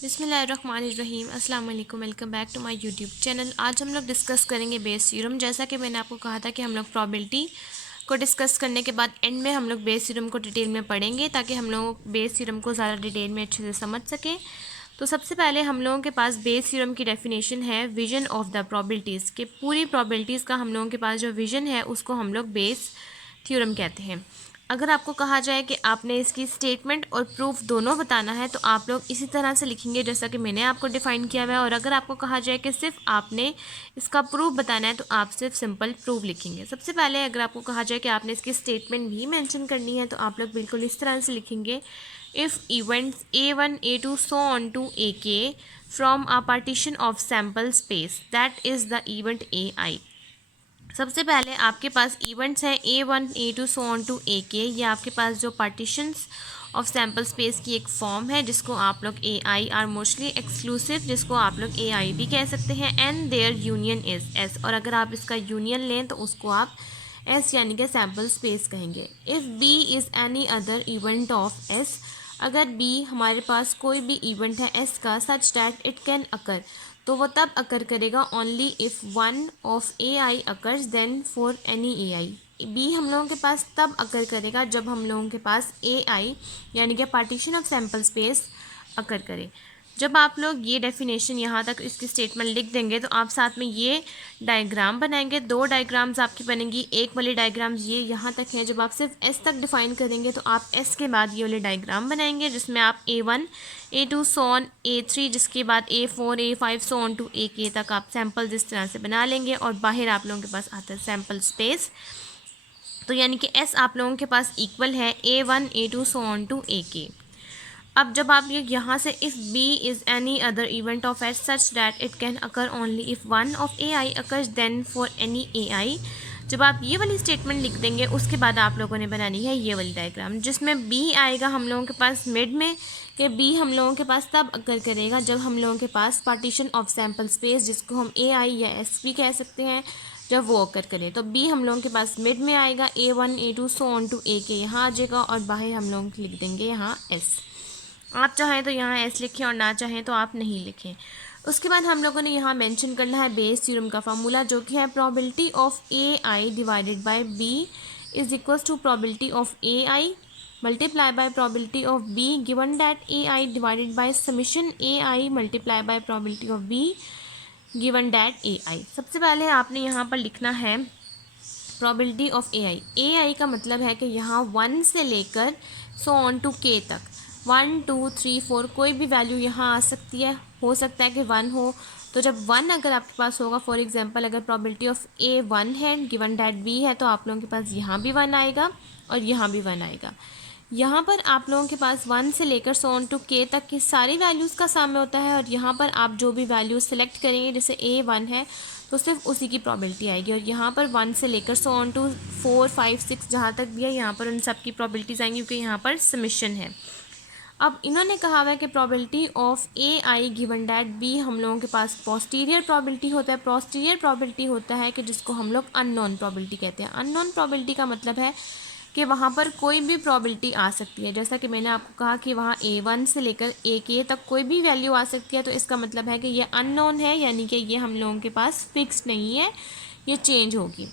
बिस्मिल्लाहिर्रहमानिर्रहीम अस्सलाम वालेकुम। Welcome back to my YouTube channel. आज हम लोग डिस्कस करेंगे बेस थ्योरम। जैसा कि मैंने आपको कहा था कि हम लोग प्रॉबिलिटी को डिस्कस करने के बाद एंड में हम लोग बेस थ्योरम को डिटेल में पढ़ेंगे ताकि हम लोग बेस थ्योरम को ज़्यादा डिटेल में अच्छे से समझ सकें। तो सबसे पहले हम लोगों के पास बेस थ्योरम की डेफिनेशन है विजन ऑफ द प्रॉबिलिटीज़ के पूरी प्रॉबिलिटीज़ का हम लोगों के पास जो विजन है उसको हम लोग बेस थ्योरम कहते हैं। अगर आपको कहा जाए कि आपने इसकी स्टेटमेंट और प्रूफ दोनों बताना है तो आप लोग इसी तरह से लिखेंगे जैसा कि मैंने आपको डिफ़ाइन किया हुआ है। और अगर आपको कहा जाए कि सिर्फ आपने इसका प्रूफ बताना है तो आप सिर्फ सिंपल प्रूफ लिखेंगे। सबसे पहले अगर आपको कहा जाए कि आपने इसकी स्टेटमेंट भी मेंशन करनी है तो आप लोग बिल्कुल इस तरह से लिखेंगे, if events A1 A2 so on to AK from a partition of sample space that is the event AI। सबसे पहले आपके पास इवेंट्स हैं A1 A2 so on to AK। ये आपके पास जो पार्टीशंस ऑफ सैम्पल स्पेस की एक फॉर्म है जिसको आप लोग AI आर मोस्टली एक्सक्लूसिव, जिसको आप लोग AI भी कह सकते हैं। And their union is S, और अगर आप इसका यूनियन लें तो उसको आप S यानी कि सैम्पल स्पेस कहेंगे। If B is any other event of S, अगर B हमारे पास कोई भी इवेंट है S का such that it can occur, तो वो तब अकर करेगा only if one of AI occurs then for any AI। बी हम लोगों के पास तब अकर करेगा जब हम लोगों के पास AI यानी कि पार्टीशन ऑफ सैम्पल स्पेस अकर करे। जब आप लोग ये डेफिनेशन यहाँ तक इसकी स्टेटमेंट लिख देंगे तो आप साथ में ये डायग्राम बनाएंगे। दो डायग्राम्स आपकी बनेंगी। एक वाली डायग्राम्स ये यहाँ तक है। जब आप सिर्फ S तक डिफाइन करेंगे तो आप S के बाद ये वाले डायग्राम बनाएंगे जिसमें आप A1 A2 so on A3, जिसके बाद A4 A5 so on to AK तक आप सैम्पल्स इस तरह से बना लेंगे। और बाहर आप लोगों के पास आता है सैम्पल स्पेस, तो यानी कि S आप लोगों के पास इक्वल है A1 A2 so on to AK। अब जब आप ये यहाँ से if B is any other event of S such that it can occur only if one of AI occurs then for any AI, जब आप ये वाली स्टेटमेंट लिख देंगे उसके बाद आप लोगों ने बनानी है ये वाली डायग्राम जिसमें B आएगा हम लोगों के पास मिड में, कि B हम लोगों के पास तब अकर करेगा जब हम लोगों के पास पार्टीशन ऑफ सैम्पल स्पेस, जिसको हम AI या S भी कह सकते हैं, जब वो अकर करें। तो B हम लोगों के पास मिड में आएगा, A1 A2 so on to AK यहाँ आ जाएगा और बाहर हम लोग लिख देंगे यहाँ S। आप चाहें तो यहाँ S लिखें और ना चाहें तो आप नहीं लिखें। उसके बाद हम लोगों ने यहाँ मेंशन करना है बेस थ्योरम का फार्मूला, जो कि है probability of AI divided by B is equals to probability of AI multiply by probability of B given that AI divided by summation AI multiply by probability of B given that AI। सबसे पहले आपने यहाँ पर लिखना है probability of AI का मतलब है कि यहाँ 1 से लेकर सो ऑन टू K तक 1 2 3 4 कोई भी वैल्यू यहाँ आ सकती है। हो सकता है कि 1 हो, तो जब 1 अगर आपके पास होगा, फॉर एग्जांपल अगर प्रोबेबिलिटी ऑफ A 1 है गिवन डैट B है, तो आप लोगों के पास यहाँ भी 1 आएगा और यहाँ भी 1 आएगा। यहाँ पर आप लोगों के पास 1 से लेकर सो ऑन टू K तक की सारी वैल्यूज़ का सामने होता है और यहाँ पर आप जो भी वैल्यूज़ सेलेक्ट करेंगे, जैसे A 1 है तो सिर्फ उसी की प्रोबेबिलिटी आएगी। और यहाँ पर 1 से लेकर सो ऑन टू 4 5 6 जहाँ तक भी है, यहाँ पर उन सब की प्रोबेबिलिटीज़ आएंगी क्योंकि यहाँ पर समिशन है। अब इन्होंने कहा हुआ है कि probability of AI given that B हम लोगों के पास पोस्टीरियर प्रोबेबिलिटी होता है। पोस्टीरियर प्रोबेबिलिटी होता है कि जिसको हम लोग अननोन प्रोबेबिलिटी कहते हैं। अननोन प्रोबेबिलिटी का मतलब है कि वहाँ पर कोई भी प्रोबेबिलिटी आ सकती है। जैसा कि मैंने आपको कहा कि वहाँ A1 से लेकर AK तक कोई भी वैल्यू आ सकती है, तो इसका मतलब है कि ये अननोन है, यानी कि ये हम लोगों के पास फिक्स नहीं है, ये चेंज होगी।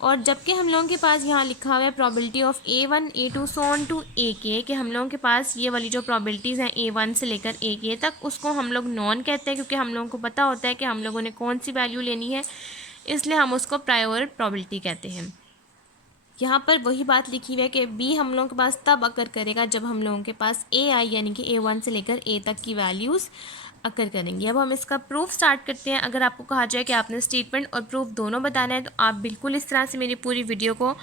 और जबकि हम लोगों के पास यहाँ लिखा हुआ है probability of A1 A2 so on to AK, कि हम लोगों के पास ये वाली जो प्रोबेबिलिटीज़ हैं A1 से लेकर AK तक, उसको हम लोग नॉन कहते हैं क्योंकि हम लोगों को पता होता है कि हम लोगों ने कौन सी वैल्यू लेनी है, इसलिए हम उसको प्रायोर प्रोबेबिलिटी कहते हैं। यहाँ पर वही बात लिखी हुई है कि B हम लोगों के पास तब अकर करेगा जब हम लोगों के पास AI यानी कि A1 से लेकर A तक की वैल्यूज़ अकर करेंगी। अब हम इसका प्रूफ स्टार्ट करते हैं। अगर आपको कहा जाए कि आपने स्टेटमेंट और प्रूफ दोनों बताना है तो आप बिल्कुल इस तरह से मेरी पूरी वीडियो को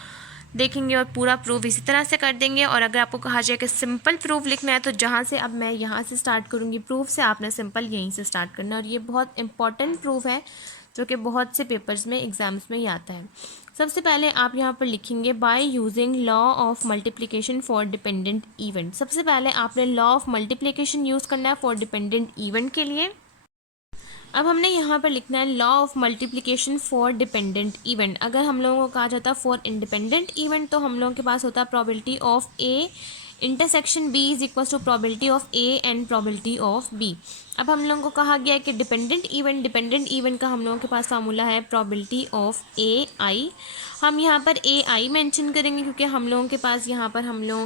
देखेंगे और पूरा प्रूफ इसी तरह से कर देंगे। और अगर आपको कहा जाए कि सिंपल प्रूफ लिखना है तो जहाँ से अब मैं यहाँ से स्टार्ट करूँगी प्रूफ से, आपने सिंपल यहीं से स्टार्ट करना है। और ये बहुत इंपॉर्टेंट प्रूफ है जो कि बहुत से पेपर्स में एग्जाम्स में ही आता है। सबसे पहले आप यहाँ पर लिखेंगे by using law of multiplication for dependent event. सबसे पहले आपने लॉ ऑफ मल्टीप्लिकेशन यूज़ करना है फॉर डिपेंडेंट इवेंट के लिए। अब हमने यहाँ पर लिखना है law of multiplication for dependent event. अगर हम लोगों को कहा जाता है फॉर इंडिपेंडेंट इवेंट तो हम लोगों के पास होता है probability of A intersection B is equal to probability of A and probability of B. अब हम लोगों को कहा गया है कि डिपेंडेंट इवेंट का हम लोगों के पास फार्मूला है प्रोबेबिलिटी ऑफ ए आई। हम यहाँ पर ए आई मैंशन करेंगे क्योंकि हम लोगों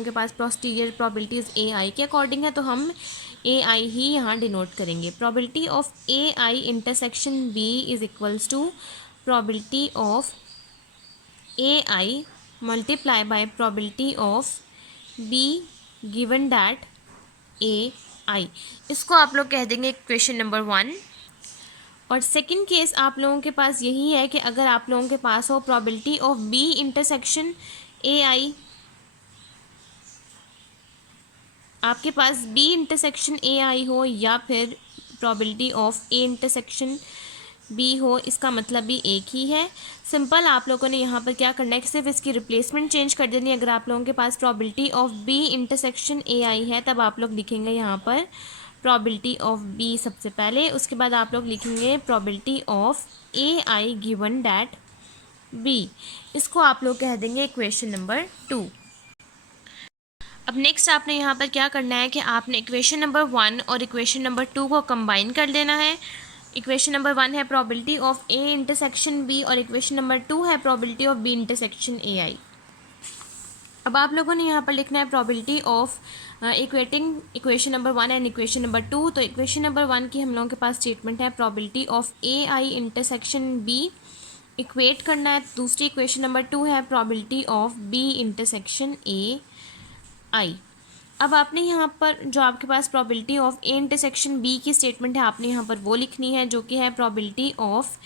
के पास पोस्टीरियर प्रोबेबिलिटीज ए आई के अकॉर्डिंग है, तो हम ए आई ही यहाँ डिनोट करेंगे। Probability of A I intersection B is equals to probability of A I multiply by probability of B given that A I. इसको आप लोग कह देंगे क्वेश्चन नंबर 1। और सेकंड केस आप लोगों के पास यही है कि अगर आप लोगों के पास हो probability of B intersection A I, आपके पास बी इंटरसेक्शन ए आई हो या फिर probability of A intersection B हो, इसका मतलब भी एक ही है। सिंपल आप लोगों ने यहाँ पर क्या करना है कि सिर्फ इसकी रिप्लेसमेंट चेंज कर देनी है। अगर आप लोगों के पास probability of B intersection A I है तब आप लोग लिखेंगे यहाँ पर प्रोबेबिलिटी ऑफ बी सबसे पहले, उसके बाद आप लोग लिखेंगे probability of A I given that B. इसको आप लोग कह देंगे इक्वेशन नंबर 2। अब नेक्स्ट आपने यहाँ पर क्या करना है कि आपने इक्वेशन नंबर 1 और इक्वेशन नंबर 2 को कंबाइन कर देना है। इक्वेशन नंबर 1 है probability of A intersection B और इक्वेशन नंबर 2 है probability of B intersection A I. अब आप लोगों ने यहाँ पर लिखना है probability of equating equation number 1 and equation number 2। तो इक्वेशन नंबर 1 की हम लोगों के पास स्टेटमेंट है probability of A I intersection B equate करना है। दूसरी इक्वेशन नंबर 2 है probability of B intersection A I. अब आपने यहाँ पर जो आपके पास probability of A intersection B की स्टेटमेंट है आपने यहाँ पर वो लिखनी है, जो कि है probability of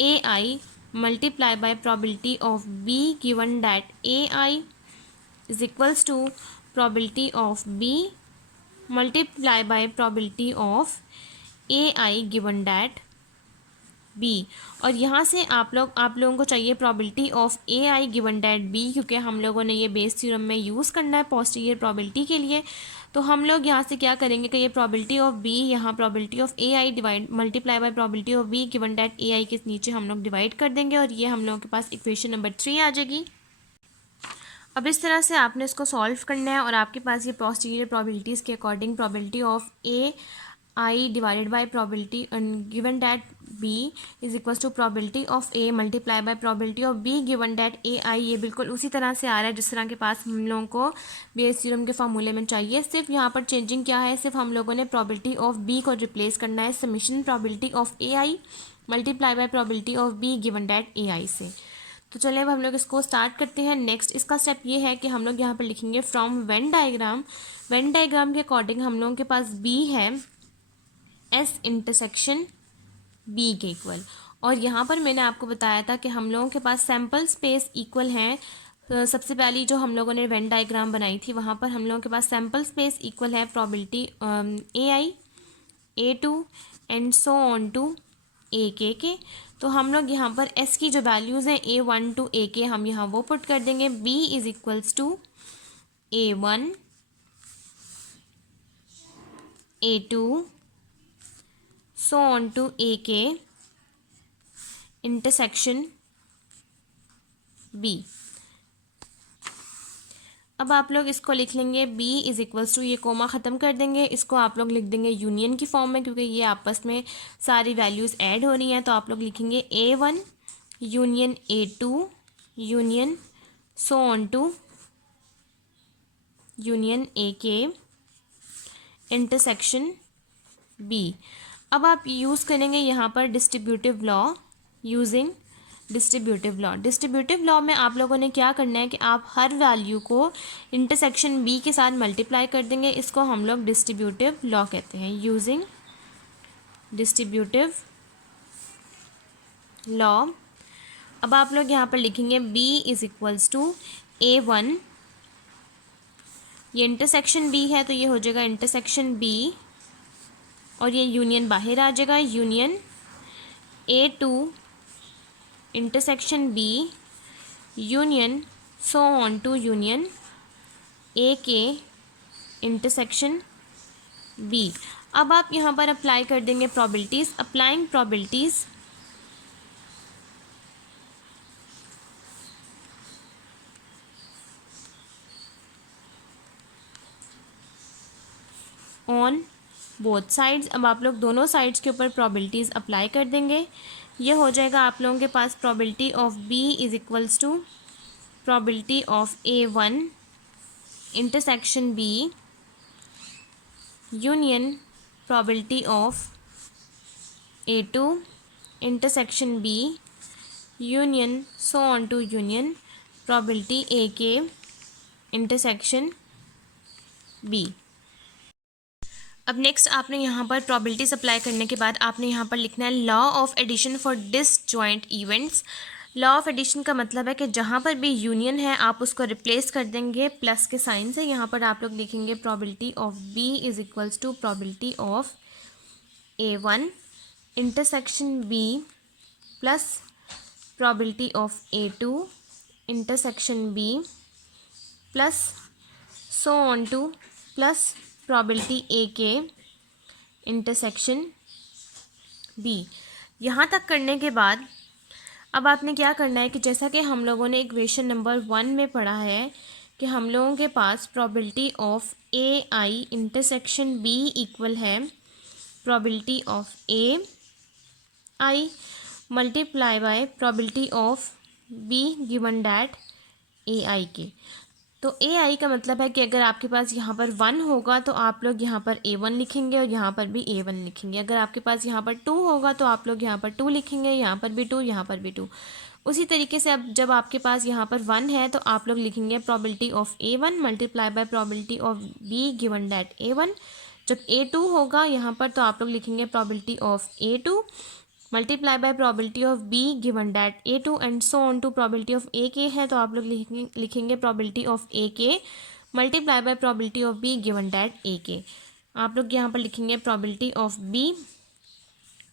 A I multiply by probability of B given that A I is equals to probability of B multiply by probability of A I given that B. और यहाँ से आप लोगों को चाहिए probability of A I given that B, क्योंकि हम लोगों ने ये बेस थ्योरम में यूज़ करना है पोस्टीरियर प्रोबेबिलिटी के लिए। तो हम लोग यहाँ से क्या करेंगे कि ये प्रोबेबिलिटी ऑफ बी यहाँ probability of A I divide multiply by probability of B given that A I के नीचे हम लोग डिवाइड कर देंगे और ये हम लोगों के पास इक्वेशन नंबर 3 आ जाएगी। अब इस तरह से आपने इसको सॉल्व करना है और आपके पास ये पोस्टीरियर प्रोबेबिलिटीज़ के according probability of A I divided by probability given that B is equals to probability of A multiply by probability of B given that A I. ये बिल्कुल उसी तरह से आ रहा है जिस तरह के पास हम लोगों को बेस थ्योरम के फार्मूले में चाहिए। सिर्फ यहाँ पर चेंजिंग क्या है, सिर्फ हम लोगों ने प्रोबेबिलिटी ऑफ बी को रिप्लेस करना है summation probability of A I multiply by probability of B given that A I से। तो चलिए अब हम लोग इसको स्टार्ट करते हैं। नेक्स्ट इसका स्टेप ये है कि हम लोग यहाँ पर लिखेंगे from Venn diagram. Venn diagram के अकॉर्डिंग हम लोगों के पास बी है एस इंटरसेक्शन बी के इक्वल, और यहाँ पर मैंने आपको बताया था कि हम लोगों के पास सैम्पल स्पेस इक्वल हैं। सबसे पहली जो हम लोगों ने वेन डायग्राम बनाई थी वहाँ पर हम लोगों के पास सैम्पल स्पेस इक्वल है probability A I A two and so on to A K. तो हम लोग यहाँ पर एस की जो वैल्यूज़ हैं A1 टू ए के हम यहाँ वो पुट कर देंगे। B is equals to A1 A2 so on to A K intersection B. अब आप लोग इसको लिख लेंगे B इज इक्वल्स टू, ये कोमा ख़त्म कर देंगे, इसको आप लोग लिख देंगे यूनियन की फॉर्म में क्योंकि ये आपस में सारी वैल्यूज़ ऐड हो रही हैं। तो आप लोग लिखेंगे A1 union A2 union so on to union A K intersection B। अब आप यूज़ करेंगे यहाँ पर distributive law, using distributive law. Distributive law में आप लोगों ने क्या करना है कि आप हर वैल्यू को इंटरसेक्शन बी के साथ मल्टीप्लाई कर देंगे। इसको हम लोग डिस्ट्रीब्यूटिव लॉ कहते हैं, यूजिंग डिस्ट्रीब्यूटिव लॉ। अब आप लोग यहाँ पर लिखेंगे b is equals to A1, ये इंटरसेक्शन b है तो ये हो जाएगा इंटरसेक्शन b और ये यूनियन बाहर आ जाएगा, union A2 intersection B union so on to union A K intersection B। अब आप यहाँ पर अप्लाई कर देंगे probabilities. Applying probabilities, on both sides. अब आप लोग दोनों साइड्स के ऊपर प्रोबेबिलिटीज़ अप्लाई कर देंगे। ये हो जाएगा आप लोगों के पास probability of B is equals to probability of A1 intersection B union probability of A2 intersection B union so on to union probability A K intersection B. अब नेक्स्ट आपने यहाँ पर प्रोबेबिलिटीज अप्लाई करने के बाद आपने यहाँ पर लिखना है law of addition for disjoint events. Law of addition का मतलब है कि जहाँ पर भी यूनियन है आप उसको रिप्लेस कर देंगे प्लस के साइन से। यहाँ पर आप लोग लिखेंगे probability of B is equals to probability of A1 intersection B plus probability of A2 intersection B plus so on to plus probability A K intersection B. यहाँ तक करने के बाद अब आपने क्या करना है कि जैसा कि हम लोगों ने इक्वेशन नंबर 1 में पढ़ा है कि हम लोगों के पास probability of A I intersection B equal है probability of A I multiply by probability of B given that A I के। तो ए आई का मतलब है कि अगर आपके पास यहाँ पर 1 होगा तो आप लोग यहाँ पर A1 लिखेंगे और यहाँ पर भी A1 लिखेंगे। अगर आपके पास यहाँ पर 2 होगा तो आप लोग यहाँ पर 2 लिखेंगे, यहाँ पर भी 2, यहाँ पर भी 2। उसी तरीके से अब जब आपके पास यहाँ पर 1 है तो आप लोग लिखेंगे probability of A1 multiply by probability of B given that A1। जब A2 होगा यहाँ पर तो आप लोग लिखेंगे probability of A2 multiply by probability of B given that A2 and so on to probability of A K है तो आप लोग लिखेंगे probability of A K multiply by probability of B given that A K. आप लोग यहाँ पर लिखेंगे probability of B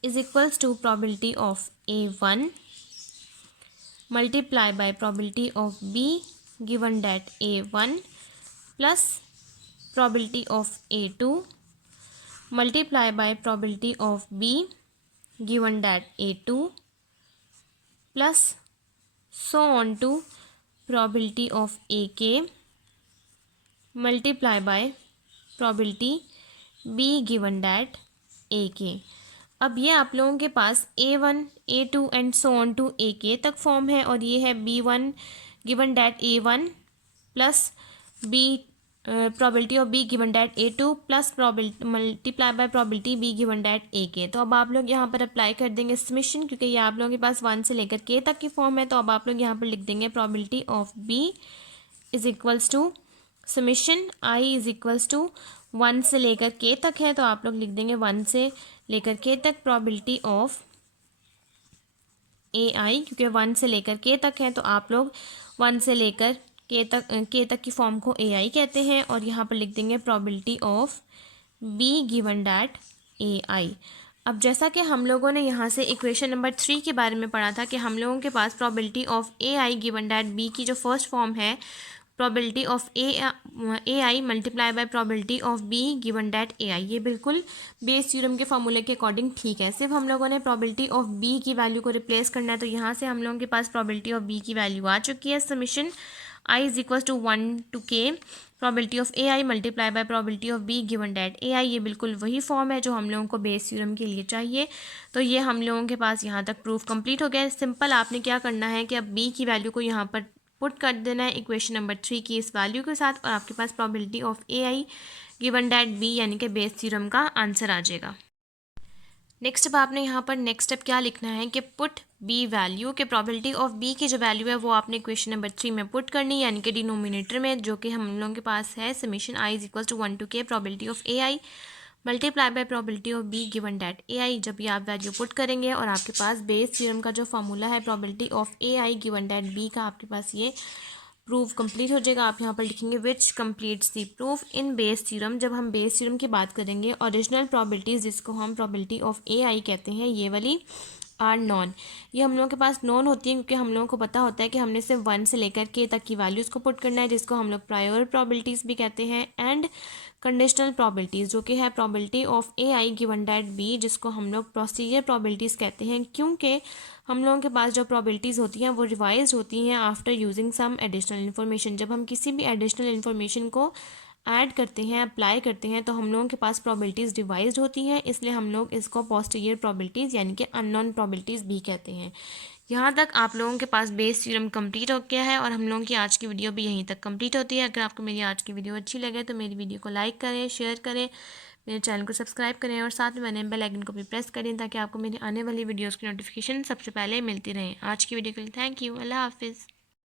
is equals to probability of A1 multiply by probability of B given that A1 plus probability of A2 multiply by probability of B given that A2 plus so on to probability of AK multiply by probability B given that AK। अब ये आप लोगों के पास A1 A2 and so on to AK तक form है और ये है B1 given that A1 plus B probability of B given that A2 plus probability multiply by probability B given that AK। तो अब आप लोग यहाँ पर अप्लाई कर देंगे समेशन, क्योंकि ये आप लोगों के पास 1 से लेकर K तक की फॉर्म है। तो अब आप लोग यहाँ पर लिख देंगे probability of B is equals to summation I is equals to 1 से लेकर K तक है तो आप लोग लिख देंगे 1 से लेकर K तक प्रोबेबिलिटी ऑफ AI, क्योंकि 1 से लेकर K तक है तो आप लोग 1 से लेकर के तक की फॉर्म को AI कहते हैं। और यहाँ पर लिख देंगे probability of B given that AI। अब जैसा कि हम लोगों ने यहाँ से इक्वेशन नंबर 3 के बारे में पढ़ा था कि हम लोगों के पास probability of AI given that B की जो फर्स्ट फॉर्म है probability of AI multiply by probability of B given that AI, ये बिल्कुल बेस थ्योरम के फॉर्मूले के अकॉर्डिंग ठीक है। सिर्फ हम लोगों ने प्रोबेबिलिटी ऑफ B की वैल्यू को रिप्लेस करना है। तो यहाँ से हम लोगों के पास प्रोबेबिलिटी ऑफ B की वैल्यू आ चुकी है। Summation I is equal to 1 to K probability of AI multiply by probability of B given that AI। ये बिल्कुल वही फॉर्म है जो हम लोगों को बेस थ्योरम के लिए चाहिए। तो ये हम लोगों के पास यहाँ तक प्रूफ कंप्लीट हो गया। सिंपल आपने क्या करना है कि अब B की वैल्यू को यहाँ पर पुट कर देना है इक्वेशन नंबर 3 की इस वैल्यू के साथ और आपके पास probability of AI given that B यानी कि बेस थ्योरम का आंसर आ जाएगा। नेक्स्ट अब आपने यहाँ पर नेक्स्ट स्टेप क्या लिखना है कि पुट बी वैल्यू के प्रोबेबिलिटी ऑफ बी की जो वैल्यू है वो आपने इक्वेशन नंबर 3 में पुट करनी है, यानी कि डिनोमिनेटर में, जो कि हम लोगों के पास है summation I is equal to 1 to K probability of AI multiply by probability of B given that AI। जब ये आप वैल्यू पुट करेंगे और आपके पास बेस थ्योरम का जो फॉर्मूला है probability of AI given that B का आपके पास ये प्रूफ कंप्लीट हो जाएगा। आप यहाँ पर लिखेंगे which completes the proof in Bayes theorem. जब हम बेस थ्योरम की बात करेंगे ओरिजिनल प्रोबेबिलिटीज़ जिसको हम प्रोबेबिलिटी ऑफ AI कहते हैं ये वाली आर नॉन, ये हम लोगों के पास नॉन होती है क्योंकि हम लोगों को पता होता है कि हमने सिर्फ 1 से लेकर K तक की वैल्यूज़ को पुट करना है, जिसको हम लोग प्रायोर प्रोबेबिलिटीज़ भी कहते हैं, एंड कंडीशनल प्रोबेबिलिटीज़ जो कि है probability of AI given that B जिसको हम लोग प्रोसीजर प्रोबेबिलिटीज़ कहते हैं, क्योंकि हम लोगों के पास जो प्रोबेबिलिटीज़ होती हैं वो रिवाइज होती हैं after using some additional information. जब हम किसी भी एडिशनल इन्फॉर्मेशन को ऐड करते हैं, अप्लाई करते हैं, तो हम लोगों के पास प्रोबेबिलिटीज़ डिवाइज्ड होती हैं, इसलिए हम लोग इसको पोस्टीरियर प्रोबेबिलिटीज़ यानी कि अननोन प्रोबेबिलिटीज़ भी कहते हैं। यहाँ तक आप लोगों के पास बेस थ्योरम कंप्लीट हो गया है और हम लोगों की आज की वीडियो भी यहीं तक कंप्लीट होती है। अगर आपको मेरी आज की वीडियो अच्छी लगे तो मेरी वीडियो को लाइक करें, शेयर करें, मेरे चैनल को सब्सक्राइब करें और साथ में बने बेल आइकन को भी प्रेस करें ताकि आपको मेरी आने वाली वीडियोज़ की नोटिफिकेशन सबसे पहले मिलती रहे। आज की वीडियो के लिए थैंक यू। अल्लाह हाफिज़।